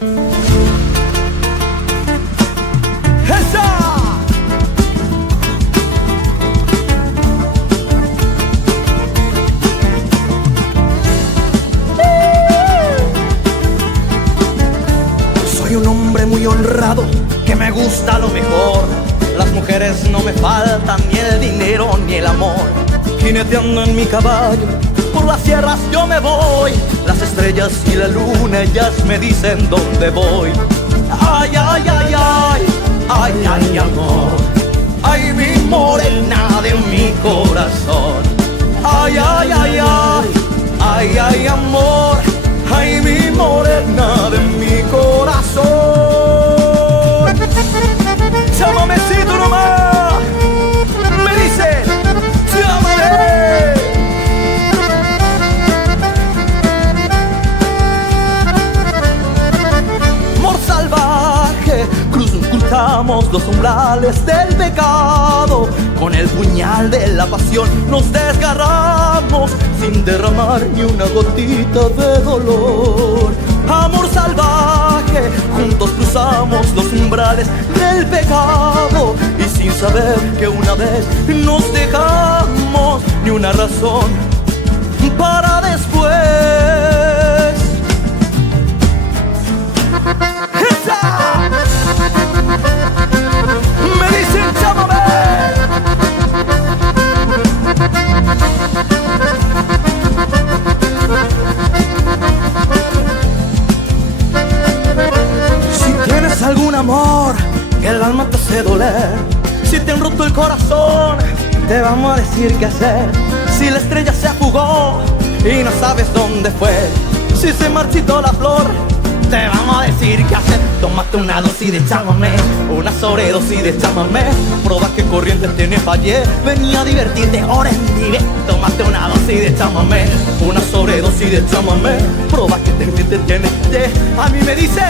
Soy un hombre muy honrado, que me gusta lo mejor. Las mujeres no me faltan, ni el dinero ni el amor. Jineteando en mi caballo, por las sierras yo me voy. Las estrellas y la luna, ellas me dicen dónde voy. Ay, ay, ay, ay, ay, ay, amor. Ay, mi morena de mi corazón. Ay, ay, ay, ay, ay, ay, amor. Ay, mi morena de mi corazón. Chámamecito nomás. Me dice, chámame. Amor salvaje, cruzamos los umbrales del pecado. Con el puñal de la pasión nos desgarramos sin derramar ni una gotita de dolor. Amor salvaje, juntos cruzamos los umbrales del pecado. Y sin saber que una vez nos dejamos, ni una razón para después. ¡Esa! Me dicen chámame. Si tienes algún amor que el alma te hace doler, si te han roto el corazón, te vamos a decir qué hacer. Si la estrella se fugó y no sabes dónde fue, si se marchitó la flor, te vamos a decir qué hacer. Tómate una dosis de chámame, una sobredosis de chámame. Prueba que corriente tiene fallé, venía a divertirte, ahora en vive. Tómate una dosis de chámame, una sobredosis de chámame. Prueba que corriente tiene fallé. A mí me dice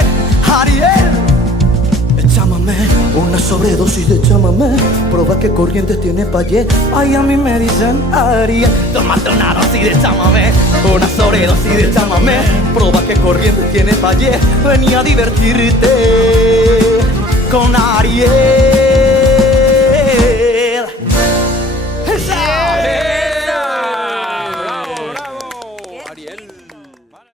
Ariel, chámame, una sobredosis de chámame. Prueba que corrientes tiene fallé. Ay, a mí me dicen Ariel. Tómate una dosis de chámame, una sobredosis de chámame. Prueba que corrientes tiene fallé, venía a divertirte.